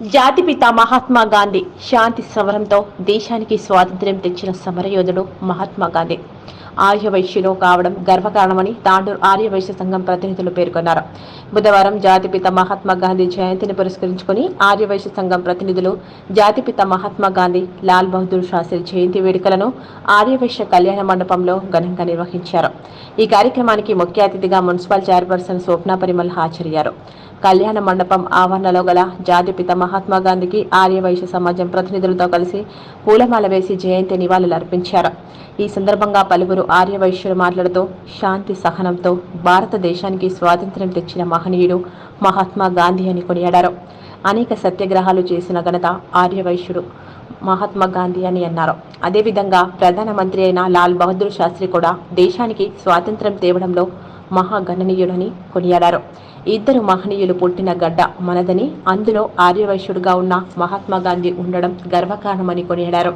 జాతిపిత మహాత్మా గాంధీ శాంతి సమరంతో దేశానికి స్వాతంత్ర్యం తెచ్చిన సమరయోధుడు మహాత్మా గాంధీ. ఆర్యవైశ్యులు కావడం గర్వకారణమని తాండూరు ఆర్యవైశ్య సంఘం ప్రతినిధులు పేర్కొన్నారు. బుధవారం జాతిపిత మహాత్మా గాంధీ జయంతిని పురస్కరించుకుని ఆర్యవైశ్య సంఘం ప్రతినిధులు జాతిపిత మహాత్మా గాంధీ లాల్ బహదూర్ శాస్త్రి జయంతి వేడుకలను ఆర్యవైశ్య కళ్యాణ మండపంలో ఘనంగా నిర్వహించారు. ఈ కార్యక్రమానికి ముఖ్య అతిథిగా మున్సిపల్ చైర్పర్సన్ స్వప్న పరిమల్ హాజరయ్యారు. కళ్యాణ మండపం ఆవరణలో గల జాతిపిత మహాత్మా గాంధీకి ఆర్యవైశ్య సమాజం ప్రతినిధులతో కలిసి పూలమాల వేసి జయంతి నివాళులర్పించారు ఈ సందర్భంగా పలువురు ఆర్యవైశ్యులు మాట్లాడుతూ శాంతి సహనంతో భారతదేశానికి స్వాతంత్ర్యం తెచ్చిన మహనీయుడు మహాత్మా గాంధీ అని కొనియాడారు. అనేక సత్యాగ్రహాలు చేసిన ఘనత ఆర్యవైశ్యుడు మహాత్మా గాంధీ అని అన్నారు. అదేవిధంగా ప్రధానమంత్రి అయిన లాల్ బహదూర్ శాస్త్రి కూడా దేశానికి స్వాతంత్ర్యం తేవడంలో మహాగణనీయుడని కొనియాడారు. ఇద్దరు మహనీయులు పుట్టిన గడ్డ మనదని అందులో ఆర్యవైశ్యుడుగా ఉన్న మహాత్మా గాంధీ ఉండడం గర్వకారణమని కొనియాడారు.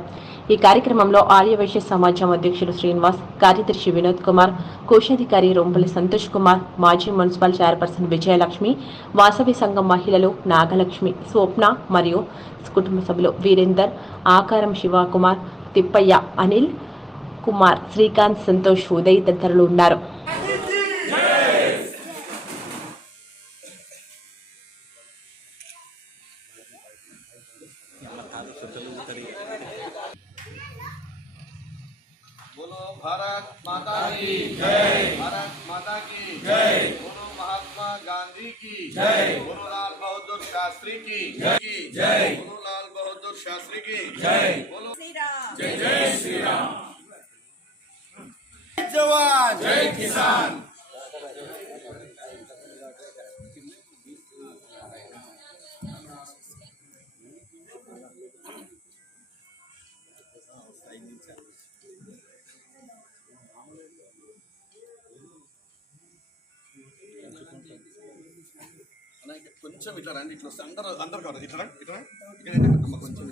ఈ కార్యక్రమంలో ఆర్యవైశ్య సమాజం అధ్యక్షుడు శ్రీనివాస్ కార్యదర్శి వినోద్ కుమార్ కోశాధికారి రొంపల్లి సంతోష్ కుమార్ మాజీ మున్సిపల్ చైర్పర్సన్ విజయలక్ష్మి వాసవి సంఘం మహిళలు నాగలక్ష్మి స్వప్న మరియు కుటుంబ సభ్యులు వీరేందర్ ఆకారం శివకుమార్ తిప్పయ్య అనిల్ కుమార్ శ్రీకాంత్ సంతోష్ ఉదయ్ తదితరులు ఉన్నారు. बोलो भारत माता की जय। भारत माता की जय। बोलो महात्मा गांधी की जय। बोलो लाल बहादुर शास्त्री की जय। जय। बोलो लाल बहादुर शास्त्री की जय। बोलो जय जय श्री राम जवान। जय किसान। కొంచెం ఇట్లా రండి ఇట్లా వస్తే అందరూ అందరు కాదు ఇట్లా రండి, ఇట్లా. ఇక్కడ కొంచెం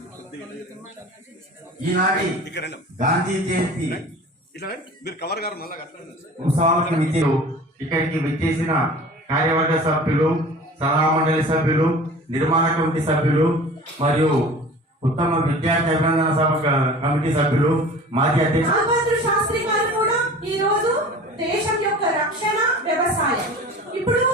ఈనాటి ఇక్కడ. గాంధీ జయంతి ఇట్లా. మీరు కవర్ గారు మళ్ళీ. ఉత్సవాలకు విద్యలు ఇక్కడికి విచ్చేసిన కార్యవర్గ సభ్యులు సలహా మండలి సభ్యులు నిర్మాణ కమిటీ సభ్యులు మరియు ఉత్తమ విద్యార్థి అభినందన సభ కమిటీ సభ్యులు మాజీ అధ్యక్షులు లాల్బహదూర్ శాస్త్రి గారు కూడా ఈ రోజు దేశం యొక్క రక్షణ వ్యవసాయం ఇప్పుడు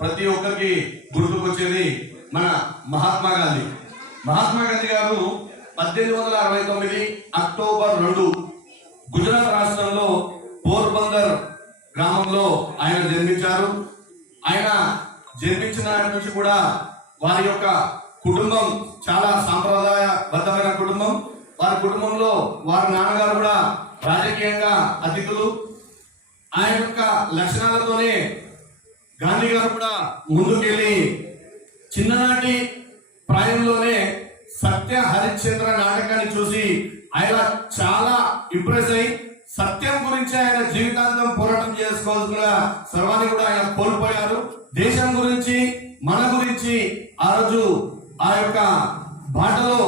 ప్రతి ఒక్కరికి గుర్తుకొచ్చేది మన మహాత్మా గాంధీ. మహాత్మా గాంధీ గారు పద్దెనిమిది వందల అరవై తొమ్మిది అక్టోబర్ రెండు గుజరాత్ రాష్ట్రంలో పోర్బందర్ గ్రామంలో ఆయన జన్మించారు. ఆయన జన్మించిన నాటి నుంచి కూడా వారి యొక్క కుటుంబం చాలా సాంప్రదాయబద్ధమైన కుటుంబం. వారి కుటుంబంలో వారి నాన్నగారు కూడా రాజకీయంగా అతిథులు. ఆయన యొక్క లక్షణాలతోనే గాంధీ గారు కూడా ముందుకెళ్ళి చిన్ననాటి ప్రాయంలోనే సత్య హరిశ్చంద్ర నాటకాన్ని చూసి ఆయన చాలా ఇంప్రెస్ అయి సత్యం గురించి ఆయన జీవితాంతం పోరాటం చేసుకోవాల్సిన సర్వాన్ని కూడా ఆయన కోల్పోయారు. దేశం గురించి మన గురించి ఆ రోజు ఆ యొక్క బాటలో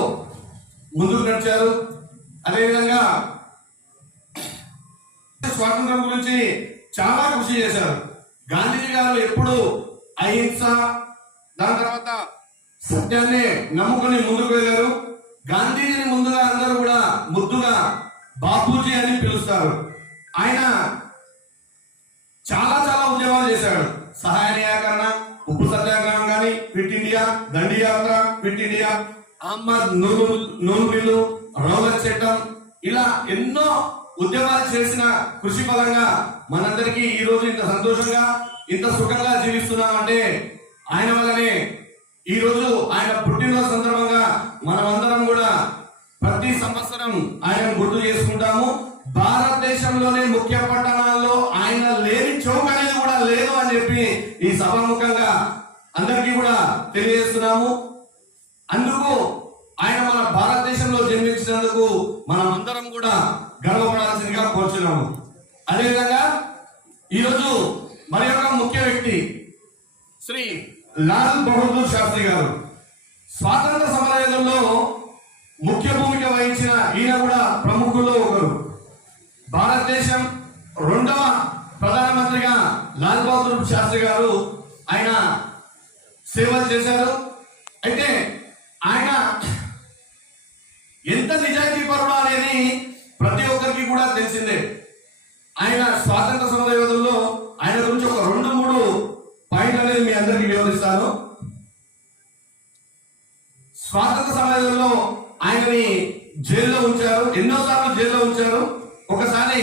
ముందుకు నడిచారు. అదేవిధంగా స్వాతంత్రం గురించి చాలా కృషి చేశారు. గాంధీజీ గారు ఎప్పుడు అహింస దాని తర్వాత సత్యాన్ని నమ్ముకుని ముందుకు వెళ్ళారు. గాంధీజీని ముందుగా అందరూ కూడా ముద్దుగా బాపూజీ అని పిలుస్తారు. ఆయన చాలా చాలా ఉద్యమాలు చేశాడు. సహాయ నిరాకరణ ఉప్పు సత్యాగ్రహం కానీ ఫిట్ ఇండియా దండి యాత్ర ఫిట్ ఇండియా అహ్మద్ నూరు నూరు చట్టం ఇలా ఎన్నో ఉద్యమాలు చేసిన కృషి ఫలంగా మనందరికీ ఈ రోజు ఇంత సంతోషంగా ఇంత సుఖంగా జీవిస్తున్నాం అంటే ఆయన వల్లనే ఈ రోజు ఆయన పుట్టినరోజు సందర్భంగా మనమందరం కూడా ప్రతి సంవత్సరం ఆయన గుర్తు చేసుకుంటాము. భారతదేశంలోనే ముఖ్య పట్టణాల్లో ఆయన లేని చౌక్ అనేది కూడా లేదు అని చెప్పి ఈ సభాముఖంగా అందరికీ కూడా తెలియజేస్తున్నాము. అందుకు ఆయన మన భారతదేశంలో జన్మించినందుకు మనం అందరం కూడా గర్వపడాల్సిందిగా కోరుచున్నాము. అదేవిధంగా ఈరోజు మరి యొక్క ముఖ్య వ్యక్తి శ్రీ లాల్ బహదూర్ శాస్త్రి గారు. స్వాతంత్ర సమరయుగంలో ముఖ్య భూమిక వహించిన ఈయన కూడా ప్రముఖుల్లో ఒకరు. భారతదేశం రెండవ ప్రధానమంత్రిగా లాల్ బహదూర్ శాస్త్రి గారు ఆయన సేవలు చేశారు. అయితే ఆయన ఎంత నిజాయితీ పరుడు అనేది ప్రతి ఒక్కరికి కూడా తెలిసిందే. ఆయన స్వాతంత్ర సమర యోధుల్లో ఆయన గురించి ఒక రెండు మూడు పాయింట్ అనేది మీ అందరికీ వివరిస్తాను. స్వాతంత్ర సమయంలో ఆయనని జైల్లో ఉంచారు. ఎన్నోసార్లు జైల్లో ఉంచారు. ఒకసారి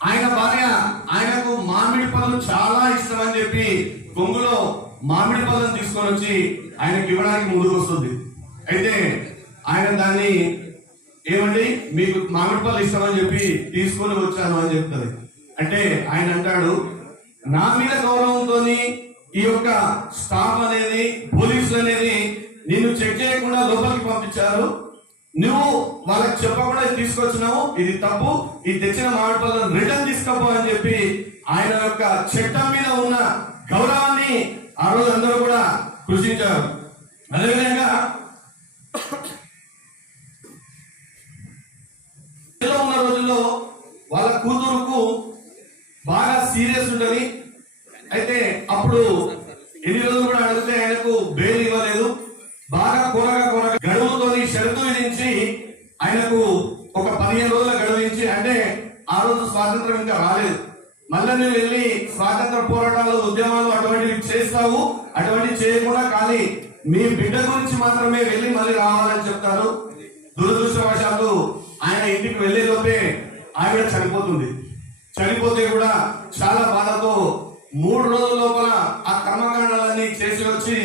ఆయన భార్య ఆయనకు మామిడి పళ్ళు చాలా ఇష్టం అని చెప్పి బొంగులో మామిడి పళ్ళను తీసుకొని వచ్చి ఆయనకి ఇవ్వడానికి ముందుకు వస్తుంది. అయితే ఆయన దాన్ని ఏమండి? మీకు మామిడి పళ్ళు ఇస్తామని చెప్పి తీసుకొని వచ్చాను అని చెప్తుంది. అంటే ఆయన అంటాడు నా మీద గౌరవంతో ఈ యొక్క స్టాఫ్ అనేది పోలీసులు అనేది నిన్ను చెక్ చేయకుండా లోపలికి పంపించారు. నువ్వు వాళ్ళకి చెప్పకుండా తీసుకొచ్చినావు ఇది తప్పు ఇది తెచ్చిన మామిడి పళ్ళను రిటర్న్ తీసుకోపో అని చెప్పి ఆయన యొక్క చట్టం మీద ఉన్న గౌరవాన్ని ఆ రోజు అందరూ కూడా కృషించారు. అదేవిధంగా జైల్లో ఉన్న రోజుల్లో వాళ్ళ కూతురుకు బాగా సీరియస్ ఉంటుంది. అయితే అప్పుడు ఎన్ని రోజులు కూడా అడిగితే ఆయనకు బెయిల్ ఇవ్వలేదు. బాగా కూరగా కూరగా గడువుతోని షరతు విధించి ఆయనకు ఒక పదిహేను రోజుల గడువు ఇచ్చి అంటే ఆ రోజు స్వాతంత్రం ఇంకా రాలేదు. మళ్ళీ నువ్వు వెళ్ళి స్వాతంత్ర పోరాటాలు ఉద్యమాలు అటువంటివి చేస్తావు. అటువంటివి చేయకుండా కానీ మీ బిడ్డ గురించి మాత్రమే వెళ్ళి మళ్ళీ రావాలని చెప్తారు. ఆవిడ చనిపోతుంది చనిపోతే కూడా చాలా బాధతో మూడు రోజుల లోపల ఆ కర్మకాండాలన్నీ చేసి వచ్చి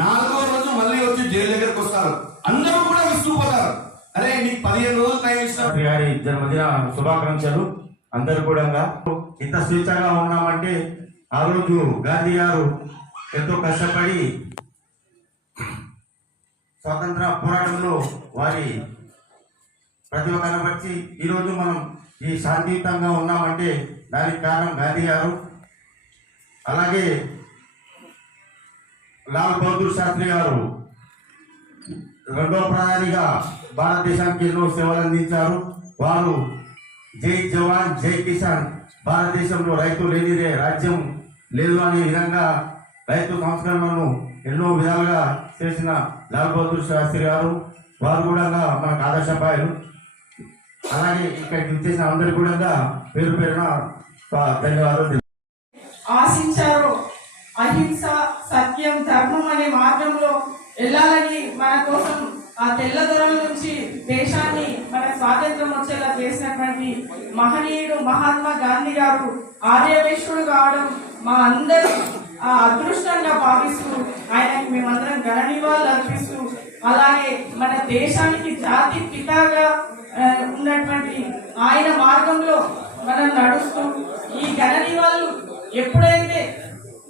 నాలుగో రోజు మళ్ళీ వచ్చి జైలు దగ్గరకు వస్తారు. అందరూ కూడా విసుకుపోతారు అరే నీకు పదిహేను రోజులు టైం ఇచ్చిన శాస్త్రి గారి జన్మదిన శుభాకాంక్షలు. అందరు కూడా ఇంత స్వేచ్ఛగా ఉన్నామంటే ఆ రోజు గాంధీ గారు ఎంతో కష్టపడి స్వాతంత్ర పోరాటంలో వారి ప్రతిభ వచ్చి ఈరోజు మనం ఈ శాంతియుతంగా ఉన్నామంటే దానికి కారణం గాంధీ గారు. అలాగే లాల్ బహదూర్ శాస్త్రి గారు రెండో ప్రధానిగా భారతదేశానికి ఎన్నో సేవలు అందించారు. వారు జై జవాన్ జై కిసాన్ భారతదేశంలో రైతు లేనిదే రాజ్యం లేదు అనే విధంగా రైతు సంస్కరణను ఎన్నో విధాలుగా చేసిన లాల్ బహదూర్ శాస్త్రి గారు. వారు కూడా మనకు ఆదర్శపాయలు అలాగే ఇక్కడికి వచ్చేసిన అందరు కూడా పేరు పేరున ధన్యవాదాలు అహింస సత్యం ధర్మం అనే మార్గంలో వెళ్ళాలని మన కోసం ఆ తెల్లదొరల నుంచి దేశాన్ని మన స్వాతంత్రం వచ్చేలా చేసినటువంటి మహనీయుడు మహాత్మా గాంధీ గారు ఆర్యవేశ్వరుడు కావడం మా అందరూ ఆ అదృష్టంగా భావిస్తూ ఆయనకి మేమందరం ఘన నివాళులు అర్పిస్తూ అలాగే మన దేశానికి జాతి పితాగా ఉన్నటువంటి ఆయన మార్గంలో మనం నడుస్తూ ఈ గణని వాళ్ళు ఎప్పుడైతే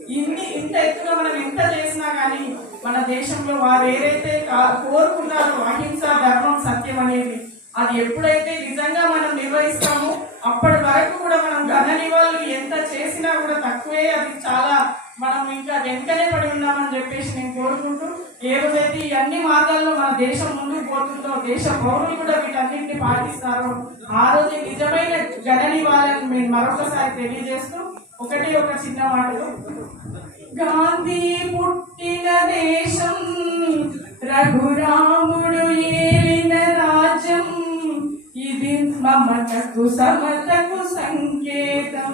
ఇన్ని ఇంత ఎత్తుగా మనం ఎంత చేసినా కానీ మన దేశంలో వారు ఏదైతే కా- కోరుకున్నారో అహింస ధర్మం సత్యం అనేది అది ఎప్పుడైతే నిజంగా మనం నిర్వహిస్తామో అప్పటి వరకు కూడా మనం గణని వాళ్ళు ఎంత చేసినా కూడా తక్కువే. అది చాలా మనం ఇంకా వెంటనే పడి ఉన్నామని చెప్పేసి నేను కోరుకుంటూ ఏ రోజైతే ఈ అన్ని మార్గాల్లో మన దేశం ముందుకు పోతుందో దేశ పౌరులు కూడా వీటన్నింటినీ పాటిస్తారో ఆ రోజు నిజమైన ఘన మేము మరొకసారి తెలియజేస్తూ ఒకటి ఒక చిన్న మాటలు. గాంధీ పుట్టిన దేశం రఘురాముడు ఏలిన రాజ్యం ఇది మమతకు సమతకు సంకేతం.